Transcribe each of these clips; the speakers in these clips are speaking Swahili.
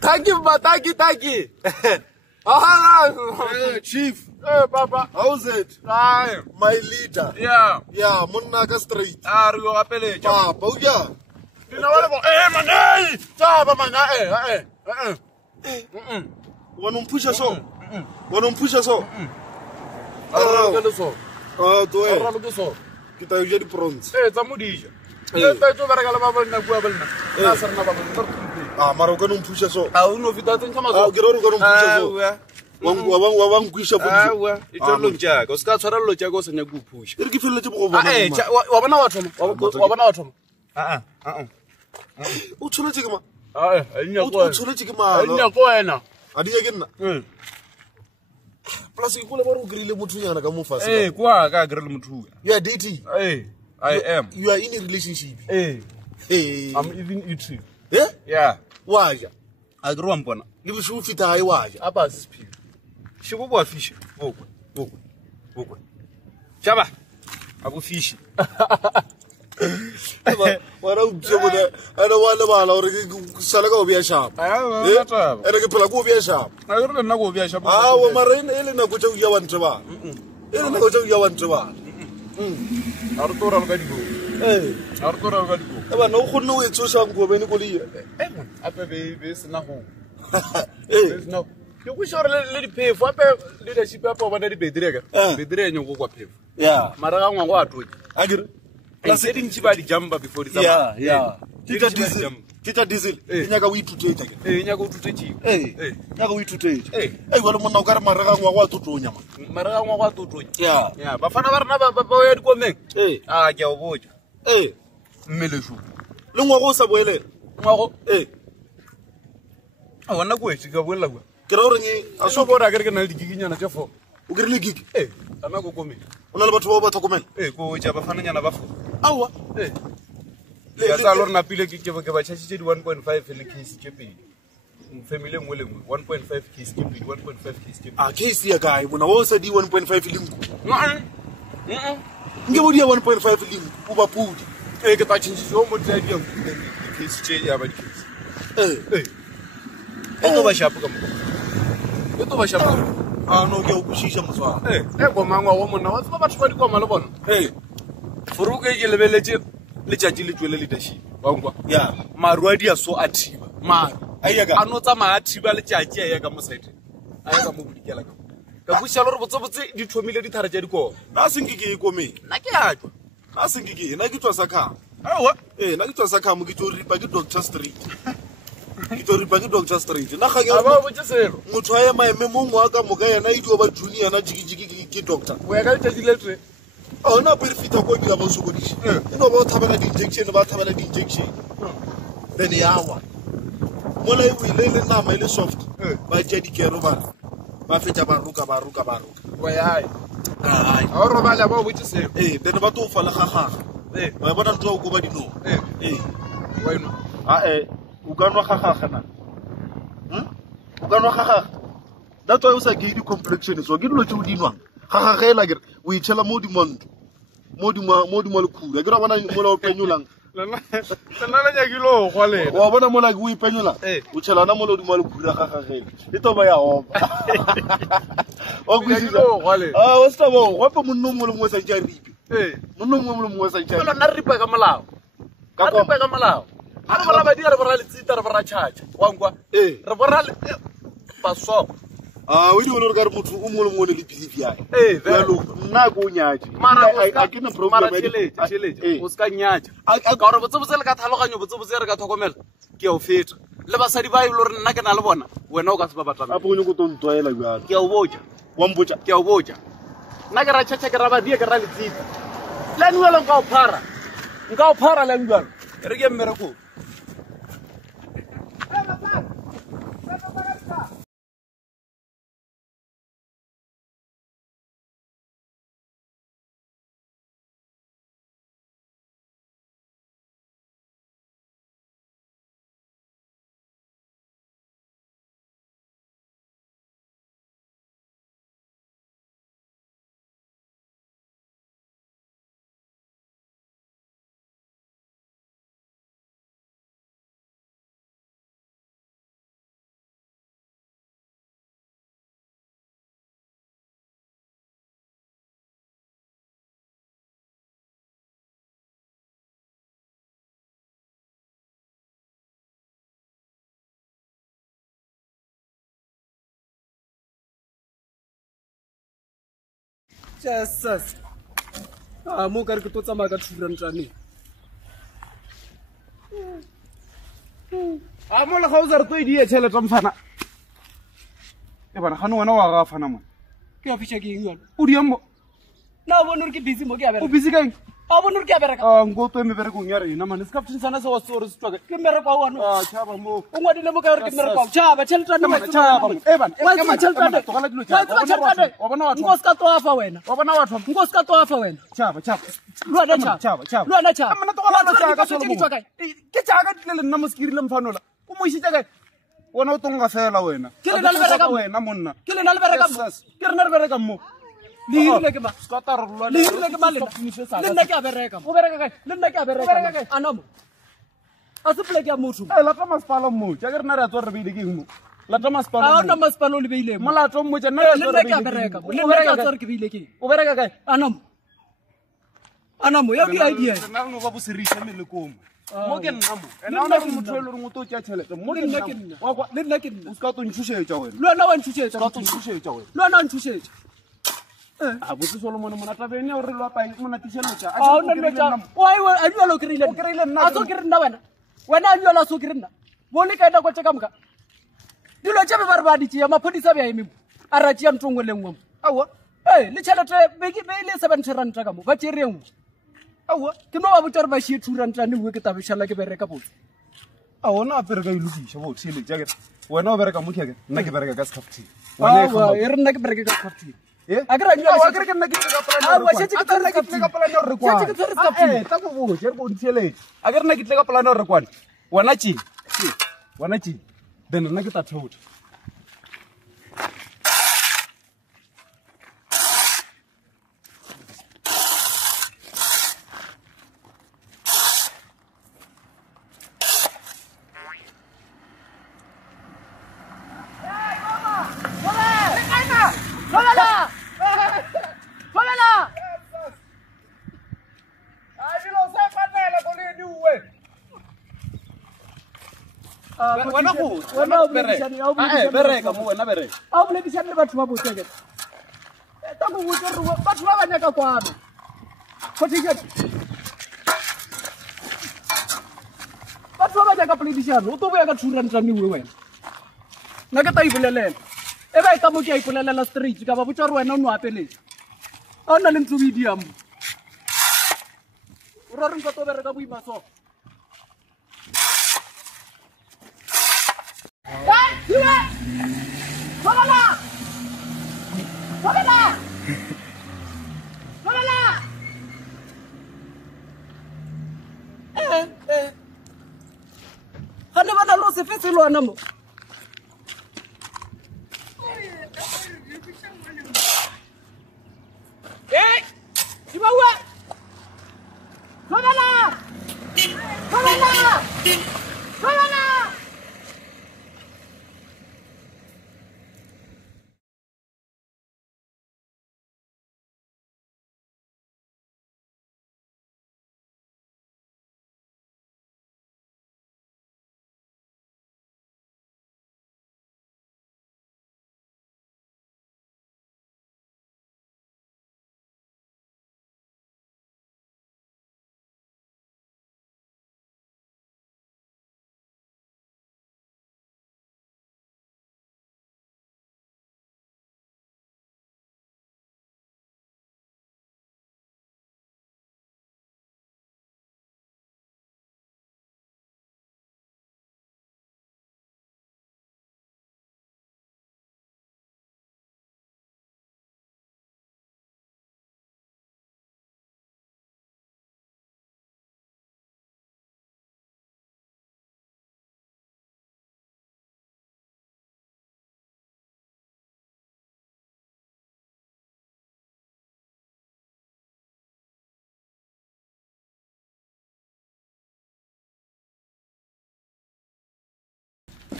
Thank you, thank you. Chief. Hey, Papa. How's it? Hi. My leader. Yeah. Yeah, Munaka Street. Ah, you are Pele. Papa, yeah. You know what about? Hey, man, hey. Chaba, man, hey. Wanumpush so. Wanumpush so. So. To eh. So. Kita jadi prawns. Eh, tamudija. Eh, tu baraka la baba na kuwa balna. Na sar na baba. Ah, Maroka numpush so. Ah, uno vitatin kama so. Ah, gero numpush so. Wang kuisha ah wa itolo njaka usika tshwara lo njaka o senya go push ere ke feletse go bona eh wa bona watho wa bona watho o tsholetse ke ma nya o tsholetse ke ma nya ko wena a di ke nna plus ke kula ba re o grile mothunyana ka mo fase eh kwa ka grile mothu you are dating I am you are in a relationship I'm even eating yeah waja a gro mpona le bushu fita hai waja apa siphi shibo bwa fish boko shaba abu fish wara o tsebo de ana wala bala o re ke sala ka o bia shap ere ke phela go bia shap a re nna go bia shap wa marena ele na go tsa ya wa nteba ele na go tsa ya wa nteba a re tora ka dibo a re tora ka dibo ba no khonne o etsosa go bene go le mon ape be sena go no ke go shore le diphefo ape leadership ape ba di bedreka bedrenyo go kwa phefo yeah mara ga ngwa go a toki a dire plus e dintsi ba di jamba before di tsama yeah kita diesel nyaka o itutetse ke nyaka o tutetse nyaka o itutetse wala monna o ka re mara ga ngwa go a totonya mara ga ngwa go a totonya yeah ba fana ba rena ba ya dikomeng ke a o botsa mmeleshu le ngwa go sa boele ngwa go a wona go etsi ka boela go ke ra o reng a so bora ke re ke na le digiginyana tse fo o ke rile gig ana go komeng o na le batho ba ba tlhokomela ko ja ba fana nyana ba fo awa le sa lorna pile ke ba tshashitse di 1.5 le case ke pedi family engwe le engwe 1.5 case ke pedi 1.5 case ke a case ya guy mona wo sa di 1.5 lingu nge bo di 1.5 lingu o ba pudi ke ta tshintse o mo tsa di case tse ya ba di case to ba shapo ka mo to ba shapo no ke o kushisha moswa go mangwa wo monna wa tsaba batho ba di kwa mala bona furuke ke lebeletse le tjatji le tswele leadership wa ngwa ya maru a dia so athiba maru ayaka ano tsa ma athiba le tjatji ya ka mo side ayaka mo budikela ka bushalo re botsebotse di thomile di thara tja diko na senke ke ikome na ke a tjwa na senke ke na ke tswa sakha awa na ke tswa sakha mo ke tlo ripa ke Doctor Street ke tlo ripa ke Doctor Street na ga ke ba botse selo motho a ema eme mo ngwa ka moka yena e dio ba junior na jigijigi ke doctor o ya ka tjatji le tre na perfita ko bila ba sokodisha eno ba thabela di injection then yawa mola e wile le nama ile soft ba tja di kero ba fetsa ba ruka wa ya ai a ro ba la ba botse selo then ba to fa le gagaga ba bona ntwa go ba dino wa ino o ka nwa gagaga na o ka nwa gagaga that's why o sa ke di complexion so ke dilo tse o dinwang gagagela ke o itshela mo di le khura ke ra bona mo la o penyulang lana le nyakilo go le wa bona mo la ke o ipenyula o tshelana mo le le khura gagagela e to ba ya opa o go itshela go le o sta bo wa pa monno mo le mo sa ntja ripi monno mo le mo sa ntja la na ripa ka molao ka ripa ka molao a re bora ba di re bora le tsita re bora chacha wa ngwa re bora le pasoko o di bona re ka re motho o mo le mo le believe ya velo nna go nyaji a ke na problem tšhelete o ska nyaja ka gore botsebotse le ka tlhaloganyo botsebotse re ka tlhokomela ke a o feta le basadi ba ile re nna ke na le bona wena o ka se ba batlang a ponyo go tontwaela jwa ke a o botja wa mbotja ke a o botja nna ke ra chacha ke ra ba die ke ra le tsita le nwela nka o phara le nwela re ke mmereko Jesus. Mo ka re ke to tsamaya ka 200 rand. Mo le ga o zare to e die tšhelete mfana. E bana gane wena wa ga fana mo. Ke a fiša ke eng yona? O di mo. Na bona re ke busy mo ke a bereka. O busy kaeng? A bona re ke a bereka. Ngo to me berekong ya rena man. Se ka ftsana se wa se tswa ke mmereko wa wana. Tshaba mo. O ngwadile mo ka re ke mmereko. Tshaba tšhelete nne mo. Tshaba mo. E bana. Wa tsama tšhelete. Togela dilo Wa tsama tšhelete. Wa bona wa Ngo ska toafa wena. Wa bona wa thwa. Ngo ska toafa wena. Tshaba. Lwana tšhaba. Lwana tšhaba. Amana togela no tšhaka solo mo. Ke tšhaka ditlele nna mo skirile mfanola. O mo isitse kae? Wona o tonga fela wena. Ke le na le bereka wena monna. Ke le na le bereka mo. Ke re na le bereka mo. Le hirile ke ma. Skata re lwa. Le hirile ke ma le. Le nna ke a bereka. O bereka kae? Le nna ke a bereka. Anamo. A se pleke ya motho. La ta masipala mo. Ja ke re na re a tswa re beile ke eng mo. La ta masipala mo. A ona masipala o le beile mo. Molato mo ja nna le nna ke a bereka. Le nna ke a tswa re ke beile ke. O bereka kae? Anamo ya ke idea. Nna no ba bo serisha mele komo. Mo ke nna mo. Ena ona ke motho le re mo to tja tšhelete. Mo ke nna. Wa kwa Le nna ke nna. o ska to ntšhušetša wena. Lwana wa ntšhušetša. Ska to ntšhušetša wena. Lwana ntšhušetša. A botse Solomon mona tabeng ya re lwa pa mona tisheletša. A ona metša. Wai a nyola o kreile. O kreile nna. A so ke nna wena. Wena a nyola so ke nna. Bo le ka nako tša ka moka. Dilo tša be ba re ba di tšea maphodisa be a eme mo. A ra tšea ntho nngwe le nngwe mo. Aowa. Le tšhelete be le 70 ranta ka mo ba tšere nngwe. Aowa ke no ba botsa re ba šie 2 ranta ne bue ke tabišala ke bereka botse. A ona a pereka ilukiša bo tsheletša ke. Wena o bereka mo keke nna ke bereka ka skafti. Aowa e re nna ke bereka ka skafti. A ke ra nyola wa ke nna ke ka plana. Aowa šetse ke tsere skafti. Ka plana re kwa. Šetse ke tsere skafti. Ta go botse re bo ntsheletša. A ke nna ke tle ka plana re kwane. Wena tši. Wena tši. Then nna ke ta thota. Wena go. Wena bereka mo wena bereka. A o boledisane le batho ba botse ke. Ta go botse re batho ba ba nyaka kwano. Khothiketse. Batho ba ba nyaka boledisane o to boya ka 2 rand ni wena. Nna ke ta ibolelela. E ba e ka mo ke a ipolelela straight ka ba botsa re wena o no apeletsa. A ona le ntlo medium. O ra re ka to bereka boima so. Gane bana lo se fetse lwana mo. Dibawa. Komala.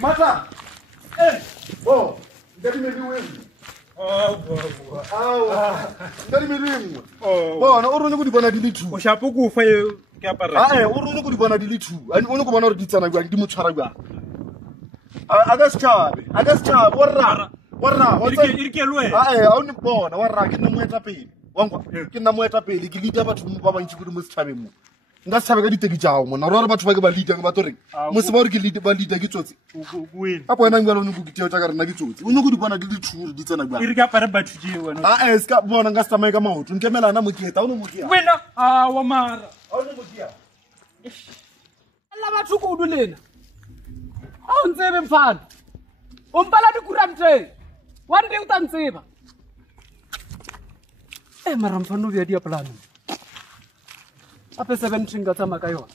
Mata. Oh, ndadi mediweng. Ndadi mediweng. Bona o rone go di bona di le 2. O shapo go fa ke apara. O rone go di bona di le 2. Ani o ne go bona re di tsana bjang di motshwara bjang. A ka se tšhabe. Warra. Irike lwe. A o ne bona warra ke nne moeta pele. Wangwa, ke nna moetapele ke leader batho ba bantsi go mo setšhabeng mo. Nka se tšhabe ka diteki tšao mona re batho ba ke ba leader ke ba tlo reng mo se ba re ke leader ba leader ke tsotsi a bona ngwa lone go kiteo tsa ka rena ke tsotsi o ne go di bona di le thuri di tsena ba e re ka pare batho je wena ska bona nka se tsamaye ka maoto nkemelana mo ke eta o ne mo ke wena wa mara o ne mo ke la batho go dulena a o ntsebe mfana o mpala dikuranteng one day o tla ntseba mara mfana o bea diapolane ape 17 ka tsamaya ka yona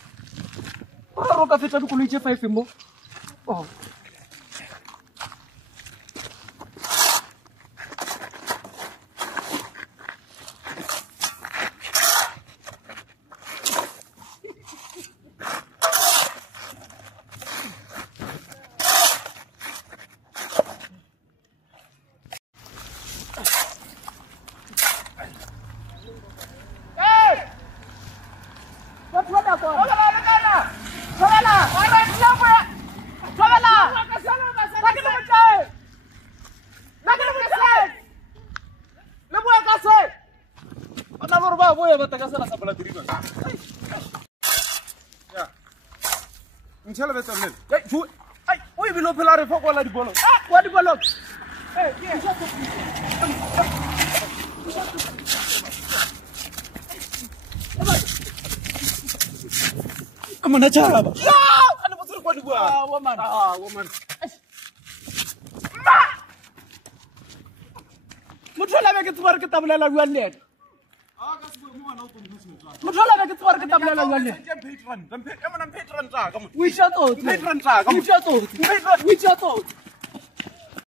o re o ka fetsa dikoloi tse 5 mo Ntšhela be tsone ai o e bile o phela re fokola dibolo wa dibolo amana tšhaba ane botsere kwa dibua wa man motho la be ke tsebare ke tabolela bua le ena motho la be ke tsebare ke tabolela bua le ena o isha tsotsi